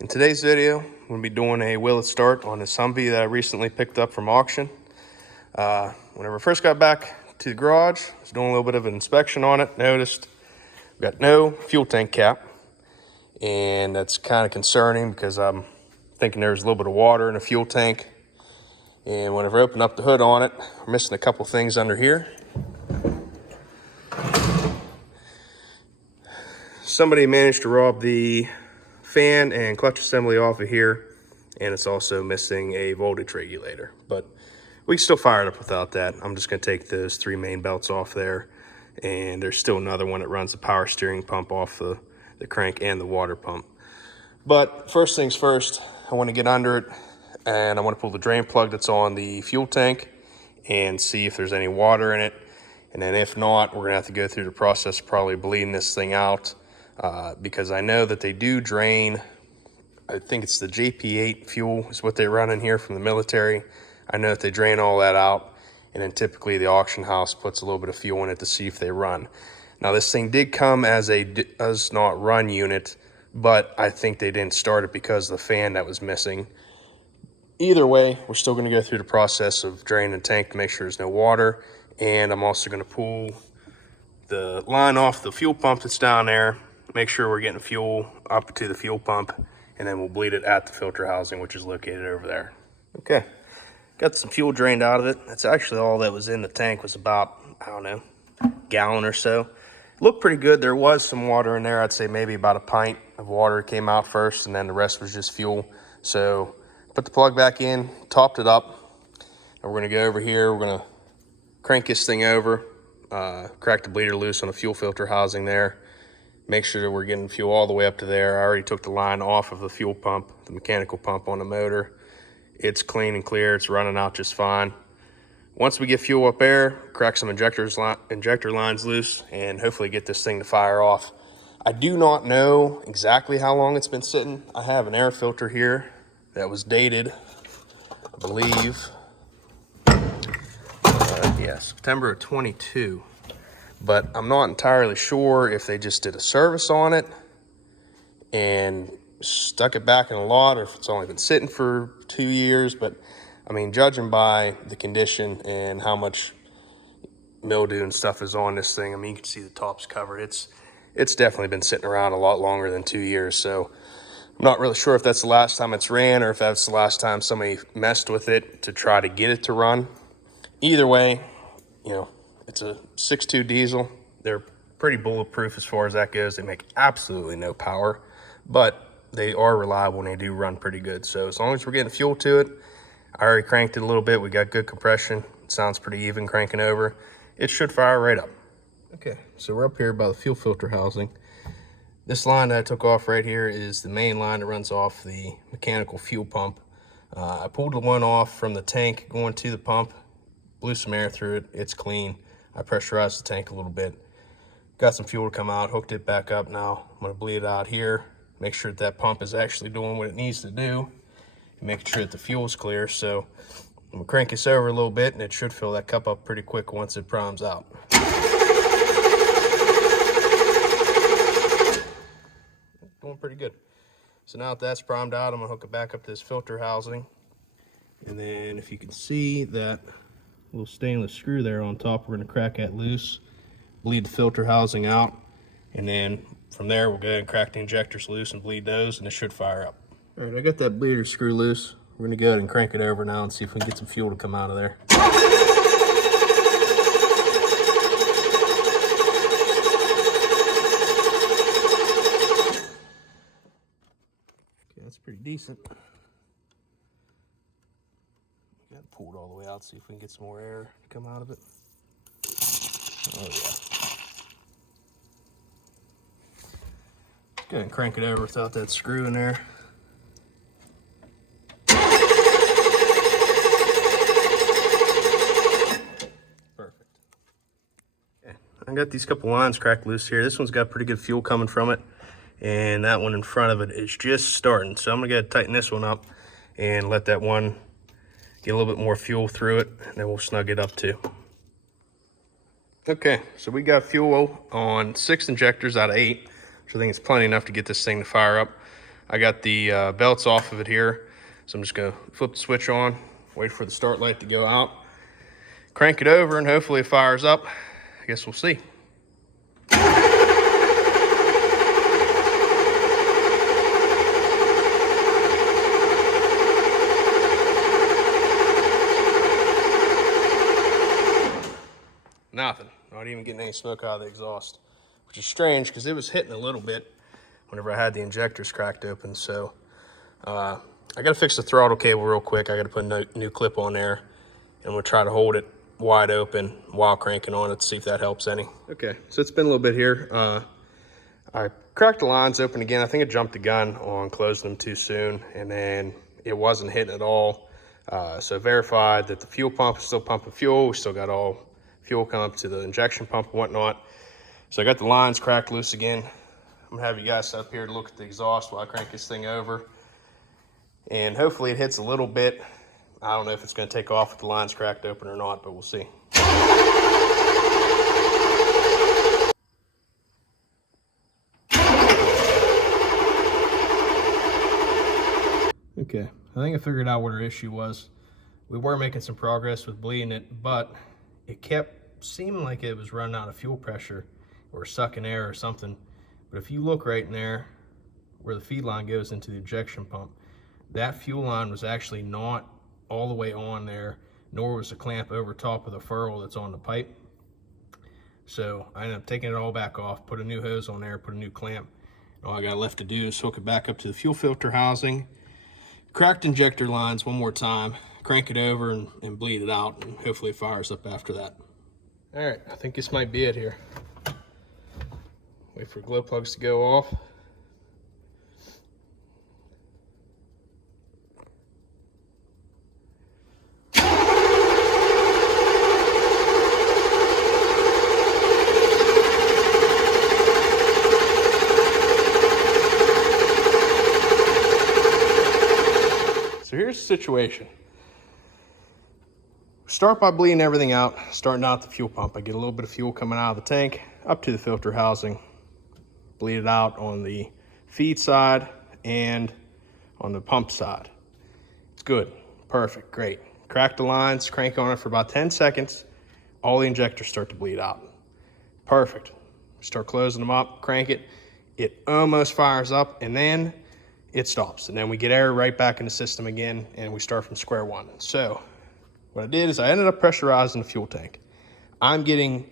In today's video, I'm going to be doing a wheel start on this Humvee that I recently picked up from auction. Whenever I first got back to the garage, I was doing a little bit of an inspection on it, noticed we got no fuel tank cap, and that's kind of concerning because I'm thinking there's a little bit of water in the fuel tank. And whenever I open up the hood on it, we're missing a couple things under here. Somebody managed to rob the fan and clutch assembly off of here, and it's also missing a voltage regulator, but we can still fire it up without that. I'm just going to take those three main belts off there, and there's still another one that runs the power steering pump off the crank and the water pump. But first things first, I want to get under it and I want to pull the drain plug that's on the fuel tank and see if there's any water in it. And then if not, we're gonna have to go through the process of probably bleeding this thing out, because I know that they do drain. I think it's the JP8 fuel is what they run in here from the military. I know that they drain all that out, and then typically the auction house puts a little bit of fuel in it to see if they run. Now this thing did come as a does not run unit, but I think they didn't start it because of the fan that was missing. Either way, we're still going to go through the process of draining the tank to make sure there's no water, and I'm also going to pull the line off the fuel pump that's down there, make sure we're getting fuel up to the fuel pump, and then we'll bleed it at the filter housing, which is located over there. Okay, got some fuel drained out of it. That's actually all that was in the tank, was about, I don't know, a gallon or so. Looked pretty good. There was some water in there. I'd say maybe about a pint of water came out first, and then the rest was just fuel. So put the plug back in, topped it up, and we're gonna go over here. We're gonna crank this thing over, crack the bleeder loose on the fuel filter housing there, make sure that we're getting fuel all the way up to there. I already took the line off of the fuel pump, the mechanical pump on the motor. It's clean and clear, it's running out just fine. Once we get fuel up there, crack some injector lines loose, and hopefully get this thing to fire off. I do not know exactly how long it's been sitting. I have an air filter here that was dated, I believe, September of 22. But I'm not entirely sure if they just did a service on it and stuck it back in a lot, or if it's only been sitting for 2 years. But I mean, judging by the condition and how much mildew and stuff is on this thing, I mean, you can see the top's covered. It's definitely been sitting around a lot longer than 2 years. So I'm not really sure if that's the last time it's ran or if that's the last time somebody messed with it to try to get it to run. Either way, you know, it's a 6.2 diesel. They're pretty bulletproof as far as that goes. They make absolutely no power, but they are reliable and they do run pretty good. So as long as we're getting fuel to it, I already cranked it a little bit. We got good compression. It sounds pretty even cranking over. It should fire right up. Okay, so we're up here by the fuel filter housing. This line that I took off right here is the main line that runs off the mechanical fuel pump. I pulled the one off from the tank going to the pump, blew some air through it. It's clean. I pressurized the tank a little bit. Got some fuel to come out, hooked it back up now. I'm gonna bleed it out here, make sure that pump is actually doing what it needs to do, and making sure that the fuel is clear. So I'm gonna crank this over a little bit, and it should fill that cup up pretty quick once it primes out. Going pretty good. So now that that's primed out, I'm gonna hook it back up to this filter housing. And then if you can see that little stainless screw there on top, we're gonna crack that loose, bleed the filter housing out, and then from there we'll go ahead and crack the injectors loose and bleed those, and it should fire up. All right, I got that bleeder screw loose. We're gonna go ahead and crank it over now and see if we can get some fuel to come out of there. Okay, that's pretty decent. Got to pull it all the way out, see if we can get some more air to come out of it. Oh yeah. Go ahead and crank it over without that screw in there. Perfect. Okay. I got these couple lines cracked loose here. This one's got pretty good fuel coming from it, and that one in front of it is just starting. So I'm gonna go ahead and tighten this one up and let that one get a little bit more fuel through it, and then we'll snug it up too. Okay, so we got fuel on 6 injectors out of 8, which I think is plenty enough to get this thing to fire up. I got the belts off of it here. So I'm just gonna flip the switch on, wait for the start light to go out, crank it over, and hopefully it fires up. I guess we'll see. Nothing. Not even getting any smoke out of the exhaust, which is strange because it was hitting a little bit whenever I had the injectors cracked open. So I got to fix the throttle cable real quick. I got to put a new clip on there, and we'll try to hold it wide open while cranking on it to see if that helps any. Okay, so it's been a little bit here. I cracked the lines open again. I think I jumped the gun on closing them too soon, and then it wasn't hitting at all. So verified that the fuel pump is still pumping fuel. We still got all fuel coming up to the injection pump and whatnot. So I got the lines cracked loose again. I'm gonna have you guys up here to look at the exhaust while I crank this thing over. And hopefully it hits a little bit. I don't know if it's gonna take off with the lines cracked open or not, but we'll see. Okay, I think I figured out what our issue was. We were making some progress with bleeding it, but it kept seeming like it was running out of fuel pressure or sucking air or something. But if you look right in there where the feed line goes into the injection pump, that fuel line was actually not all the way on there, nor was the clamp over top of the furrow that's on the pipe. So I ended up taking it all back off, put a new hose on there, put a new clamp. All I got left to do is hook it back up to the fuel filter housing, cracked injector lines one more time, crank it over and bleed it out, and hopefully it fires up after that. All right, I think this might be it here. Wait for glow plugs to go off. So here's the situation. Start by bleeding everything out, starting out the fuel pump. I get a little bit of fuel coming out of the tank, up to the filter housing, bleed it out on the feed side and on the pump side. It's good, perfect, great. Crack the lines, crank on it for about 10 seconds, all the injectors start to bleed out. Perfect. Start closing them up, crank it, it almost fires up, and then it stops. And then we get air right back in the system again, and we start from square one. So what I did is I ended up pressurizing the fuel tank. I'm getting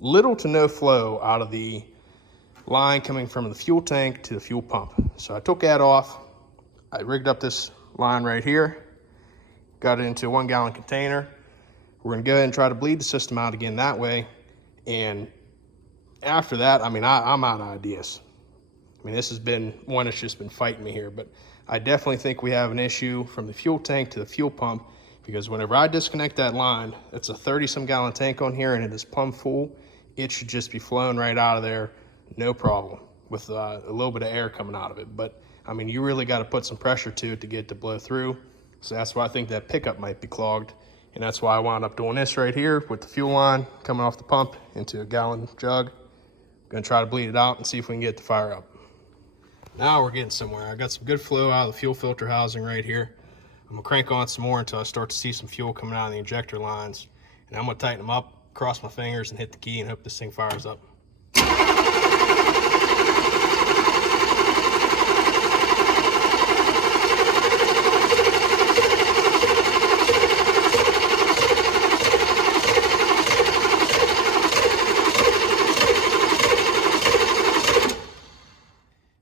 little to no flow out of the line coming from the fuel tank to the fuel pump. So I took that off. I rigged up this line right here, got it into a 1 gallon container. We're gonna go ahead and try to bleed the system out again that way. And after that, I mean, I'm out of ideas. I mean, this has been one that's just been fighting me here, but I definitely think we have an issue from the fuel tank to the fuel pump, because whenever I disconnect that line, it's a 30-some gallon tank on here and it is pumped full. It should just be flowing right out of there, no problem, with a little bit of air coming out of it. But I mean, you really got to put some pressure to it to get it to blow through. So that's why I think that pickup might be clogged. And that's why I wound up doing this right here with the fuel line coming off the pump into a gallon jug. Gonna try to bleed it out and see if we can get it to fire up. Now we're getting somewhere. I got some good flow out of the fuel filter housing right here. I'm gonna crank on some more until I start to see some fuel coming out of the injector lines. And I'm gonna tighten them up, cross my fingers and hit the key and hope this thing fires up.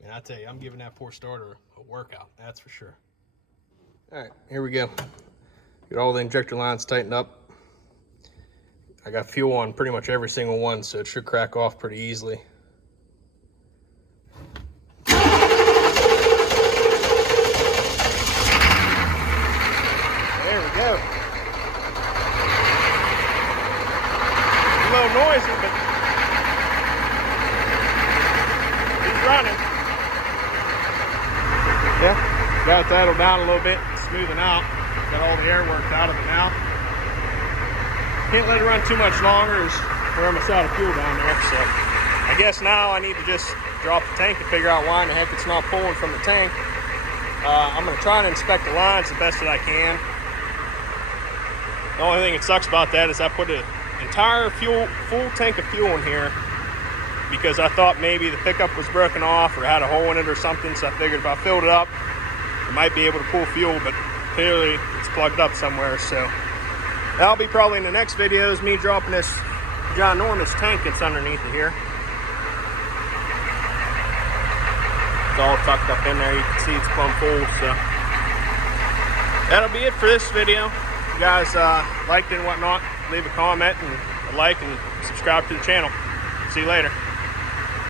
Man, I tell you, I'm giving that poor starter a workout, that's for sure. All right, here we go. Get all the injector lines tightened up. I got fuel on pretty much every single one, so it should crack off pretty easily. There we go. A little noisy, but he's running. Yeah, got it throttled down a little bit. Smoothing out. Got all the air worked out of it now. Can't let it run too much longer, or I'm gonna out of fuel down there. So I guess now I need to just drop the tank and figure out why in the heck it's not pulling from the tank. I'm going to try and inspect the lines the best that I can. The only thing that sucks about that is I put an entire full tank of fuel in here because I thought maybe the pickup was broken off or had a hole in it or something. So I figured if I filled it up, I might be able to pull fuel, but clearly it's plugged up somewhere. So that'll be probably in the next video, is me dropping this ginormous tank that's underneath it here. It's all tucked up in there. You can see it's plumb full. So that'll be it for this video. If you guys liked it and whatnot, leave a comment and a like and subscribe to the channel. See you later.